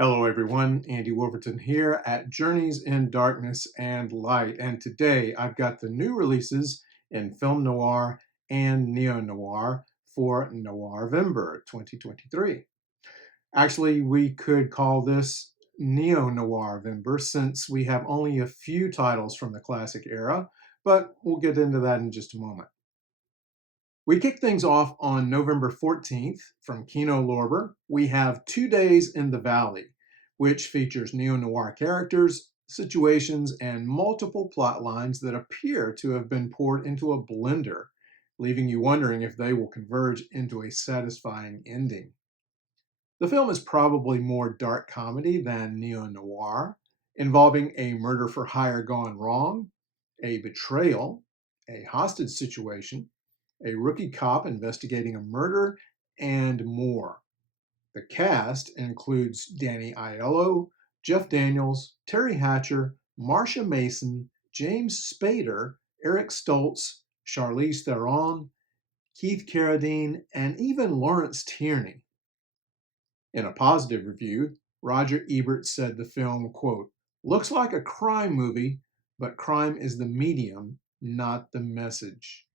Hello everyone, Andy Wolverton here at Journeys in Darkness and Light, and today I've got the new releases in film noir and neo-noir for Noirvember 2023. Actually, we could call this Neo-Noirvember since we have only a few titles from the classic era, but we'll get into that in just a moment. We kick things off on November 14th from Kino Lorber. We have 2 Days in the Valley, which features neo-noir characters, situations, and multiple plot lines that appear to have been poured into a blender, leaving you wondering if they will converge into a satisfying ending. The film is probably more dark comedy than neo-noir, involving a murder for hire gone wrong, a betrayal, a hostage situation, a rookie cop investigating a murder, and more. The cast includes Danny Aiello, Jeff Daniels, Terry Hatcher, Marsha Mason, James Spader, Eric Stoltz, Charlize Theron, Keith Carradine, and even Lawrence Tierney. In a positive review, Roger Ebert said the film, quote, looks like a crime movie, but crime is the medium, not the message.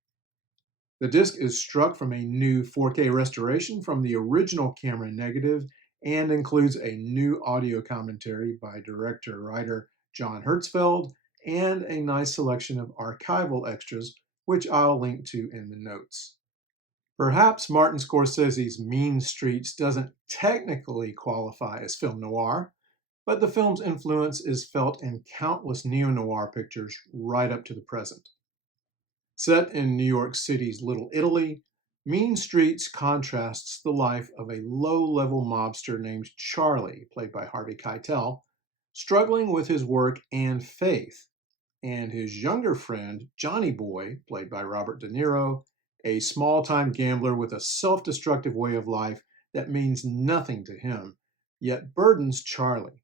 The disc is struck from a new 4K restoration from the original camera negative and includes a new audio commentary by director-writer John Hertzfeld and a nice selection of archival extras, which I'll link to in the notes. Perhaps Martin Scorsese's Mean Streets doesn't technically qualify as film noir, but the film's influence is felt in countless neo-noir pictures right up to the present. Set in New York City's Little Italy, Mean Streets contrasts the life of a low-level mobster named Charlie, played by Harvey Keitel, struggling with his work and faith, and his younger friend, Johnny Boy, played by Robert De Niro, a small-time gambler with a self-destructive way of life that means nothing to him, yet burdens Charlie.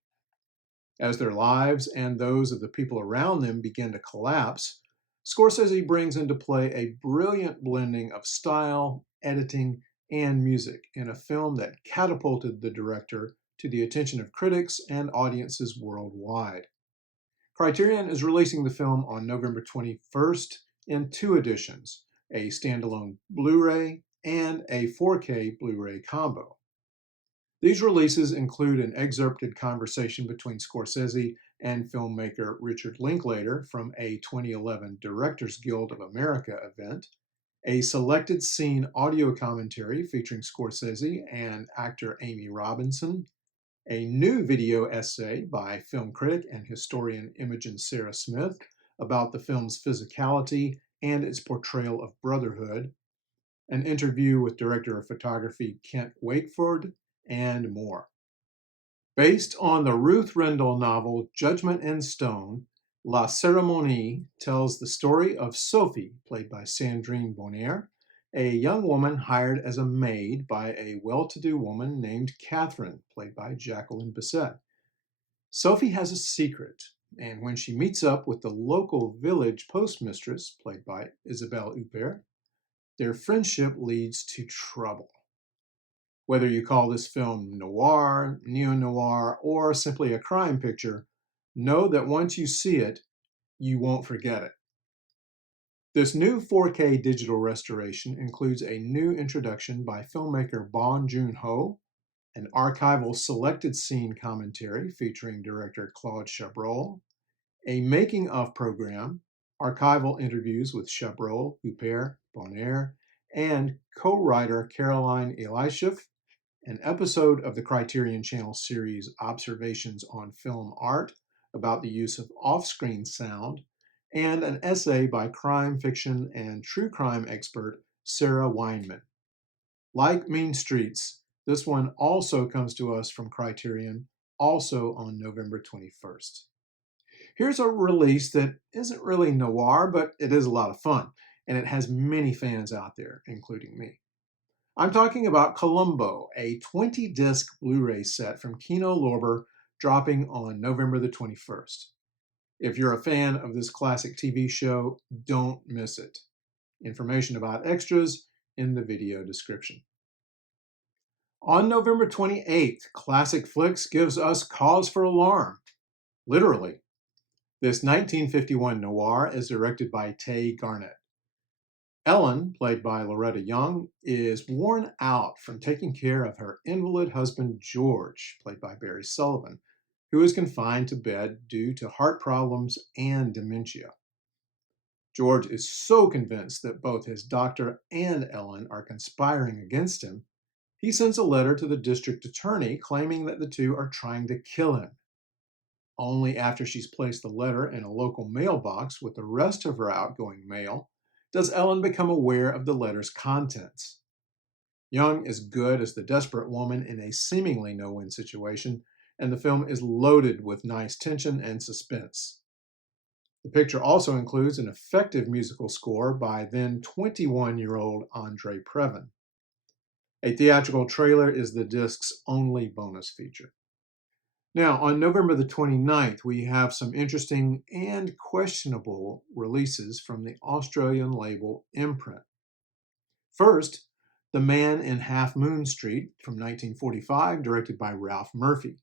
As their lives and those of the people around them begin to collapse, Scorsese brings into play a brilliant blending of style, editing, and music in a film that catapulted the director to the attention of critics and audiences worldwide. Criterion is releasing the film on November 21st in 2 editions, a standalone Blu-ray and a 4K Blu-ray combo. These releases include an excerpted conversation between Scorsese and filmmaker Richard Linklater from a 2011 Directors Guild of America event, a selected scene audio commentary featuring Scorsese and actor Amy Robinson, a new video essay by film critic and historian Imogen Sarah Smith about the film's physicality and its portrayal of brotherhood, an interview with director of photography Kent Wakeford, and more. Based on the Ruth Rendell novel Judgment in Stone, La Cérémonie tells the story of Sophie, played by Sandrine Bonnaire, a young woman hired as a maid by a well-to-do woman named Catherine, played by Jacqueline Bisset. Sophie has a secret, and when she meets up with the local village postmistress, played by Isabelle Huppert, their friendship leads to trouble. Whether you call this film noir, neo-noir, or simply a crime picture, know that once you see it, you won't forget it. This new 4K digital restoration includes a new introduction by filmmaker Bong Joon-ho, an archival selected scene commentary featuring director Claude Chabrol, a making-of program, archival interviews with Chabrol, Huppert, Bonnaire, and co-writer Caroline Elisheff, an episode of the Criterion Channel series Observations on Film Art about the use of off-screen sound, and an essay by crime fiction and true crime expert Sarah Weinman. Like Mean Streets, this one also comes to us from Criterion, also on November 21st. Here's a release that isn't really noir, but it is a lot of fun, and it has many fans out there, including me. I'm talking about Columbo, a 20-disc Blu-ray set from Kino Lorber dropping on November the 21st. If you're a fan of this classic TV show, don't miss it. Information about extras in the video description. On November 28th, Classic Flicks gives us cause for alarm. Literally. This 1951 noir is directed by Tay Garnett. Ellen, played by Loretta Young, is worn out from taking care of her invalid husband George, played by Barry Sullivan, who is confined to bed due to heart problems and dementia. George is so convinced that both his doctor and Ellen are conspiring against him, he sends a letter to the district attorney claiming that the two are trying to kill him. Only after she's placed the letter in a local mailbox with the rest of her outgoing mail does Ellen become aware of the letter's contents. Young is good as the desperate woman in a seemingly no-win situation, and the film is loaded with nice tension and suspense. The picture also includes an effective musical score by then 21-year-old Andre Previn. A theatrical trailer is the disc's only bonus feature. Now, on November the 29th, we have some interesting and questionable releases from the Australian label Imprint. First, The Man in Half Moon Street from 1945, directed by Ralph Murphy.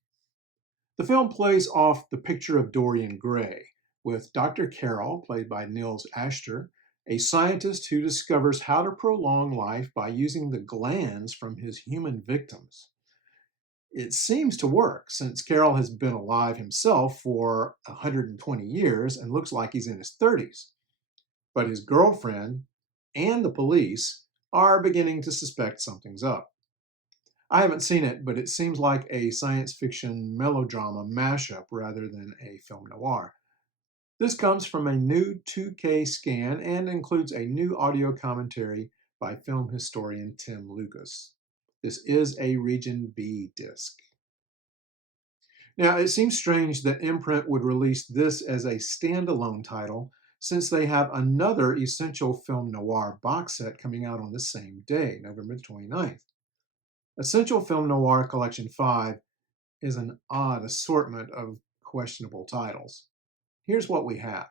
The film plays off the picture of Dorian Gray, with Dr. Carroll, played by Nils Ashter, a scientist who discovers how to prolong life by using the glands from his human victims. It seems to work, since Carroll has been alive himself for 120 years and looks like he's in his 30s. But his girlfriend and the police are beginning to suspect something's up. I haven't seen it, but it seems like a science fiction melodrama mashup rather than a film noir. This comes from a new 2K scan and includes a new audio commentary by film historian Tim Lucas. This is a Region B disc. Now, it seems strange that Imprint would release this as a standalone title, since they have another essential film noir box set coming out on the same day, November 29th. Essential Film Noir Collection 5 is an odd assortment of questionable titles. Here's what we have.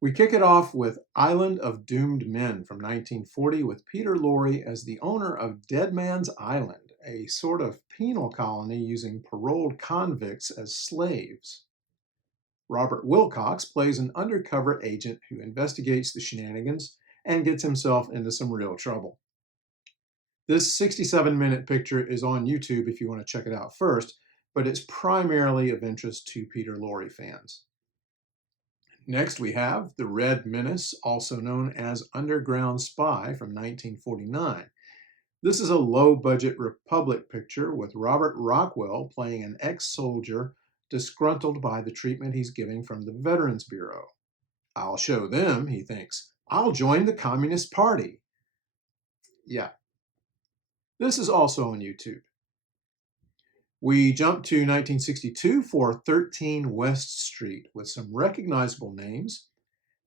We kick it off with Island of Doomed Men from 1940 with Peter Lorre as the owner of Dead Man's Island, a sort of penal colony using paroled convicts as slaves. Robert Wilcox plays an undercover agent who investigates the shenanigans and gets himself into some real trouble. This 67-minute picture is on YouTube if you want to check it out first, but it's primarily of interest to Peter Lorre fans. Next, we have The Red Menace, also known as Underground Spy from 1949. This is a low-budget Republic picture with Robert Rockwell playing an ex-soldier disgruntled by the treatment he's getting from the Veterans Bureau. I'll show them, he thinks. I'll join the Communist Party. Yeah. This is also on YouTube. We jump to 1962 for 13 West Street with some recognizable names.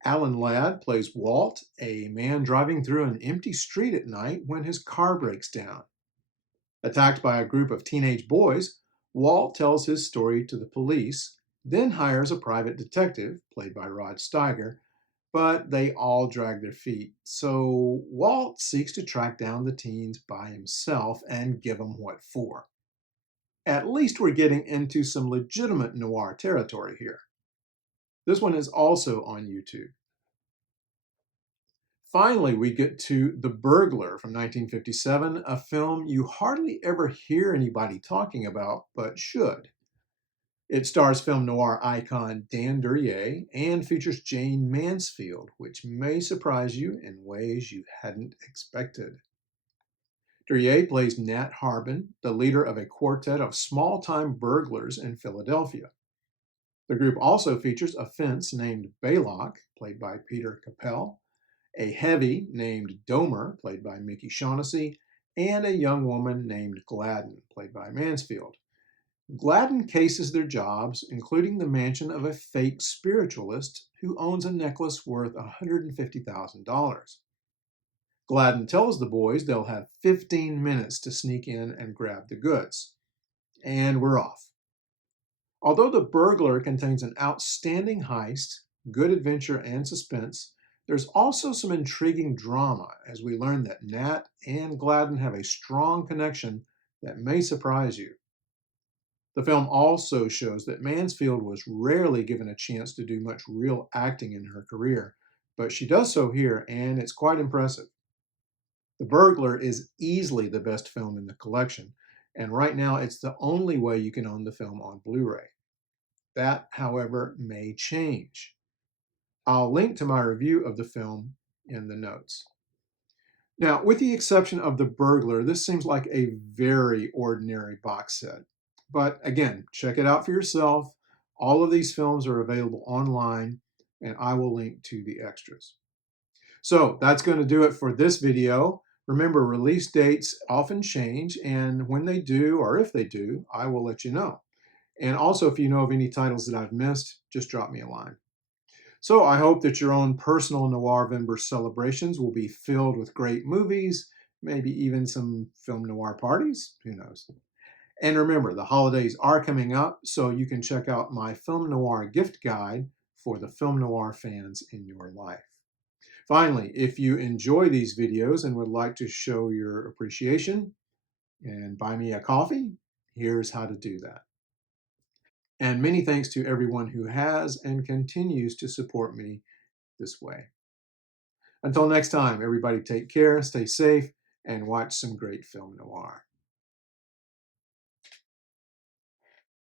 Alan Ladd plays Walt, a man driving through an empty street at night when his car breaks down. Attacked by a group of teenage boys, Walt tells his story to the police, then hires a private detective, played by Rod Steiger, but they all drag their feet. So Walt seeks to track down the teens by himself and give them what for. At least we're getting into some legitimate noir territory here. This one is also on YouTube. Finally, we get to The Burglar from 1957, a film you hardly ever hear anybody talking about, but should. It stars film noir icon Dan Duryea and features Jane Mansfield, which may surprise you in ways you hadn't expected. Duryea plays Nat Harbin, the leader of a quartet of small-time burglars in Philadelphia. The group also features a fence named Baylock, played by Peter Capel, a heavy named Domer, played by Mickey Shaughnessy, and a young woman named Gladden, played by Mansfield. Gladden cases their jobs, including the mansion of a fake spiritualist who owns a necklace worth $150,000. Gladden tells the boys they'll have 15 minutes to sneak in and grab the goods. And we're off. Although The Burglar contains an outstanding heist, good adventure, and suspense, there's also some intriguing drama as we learn that Nat and Gladden have a strong connection that may surprise you. The film also shows that Mansfield was rarely given a chance to do much real acting in her career, but she does so here, and it's quite impressive. The Burglar is easily the best film in the collection, and right now it's the only way you can own the film on Blu-ray. That, however, may change. I'll link to my review of the film in the notes. Now, with the exception of The Burglar, this seems like a very ordinary box set. But again, check it out for yourself. All of these films are available online, and I will link to the extras. So that's going to do it for this video. Remember, release dates often change, and when they do, or if they do, I will let you know. And also, if you know of any titles that I've missed, just drop me a line. So I hope that your own personal Noirvember celebrations will be filled with great movies, maybe even some film noir parties, who knows. And remember, the holidays are coming up, so you can check out my film noir gift guide for the film noir fans in your life. Finally, if you enjoy these videos and would like to show your appreciation and buy me a coffee, here's how to do that. And many thanks to everyone who has and continues to support me this way. Until next time, everybody take care, stay safe, and watch some great film noir.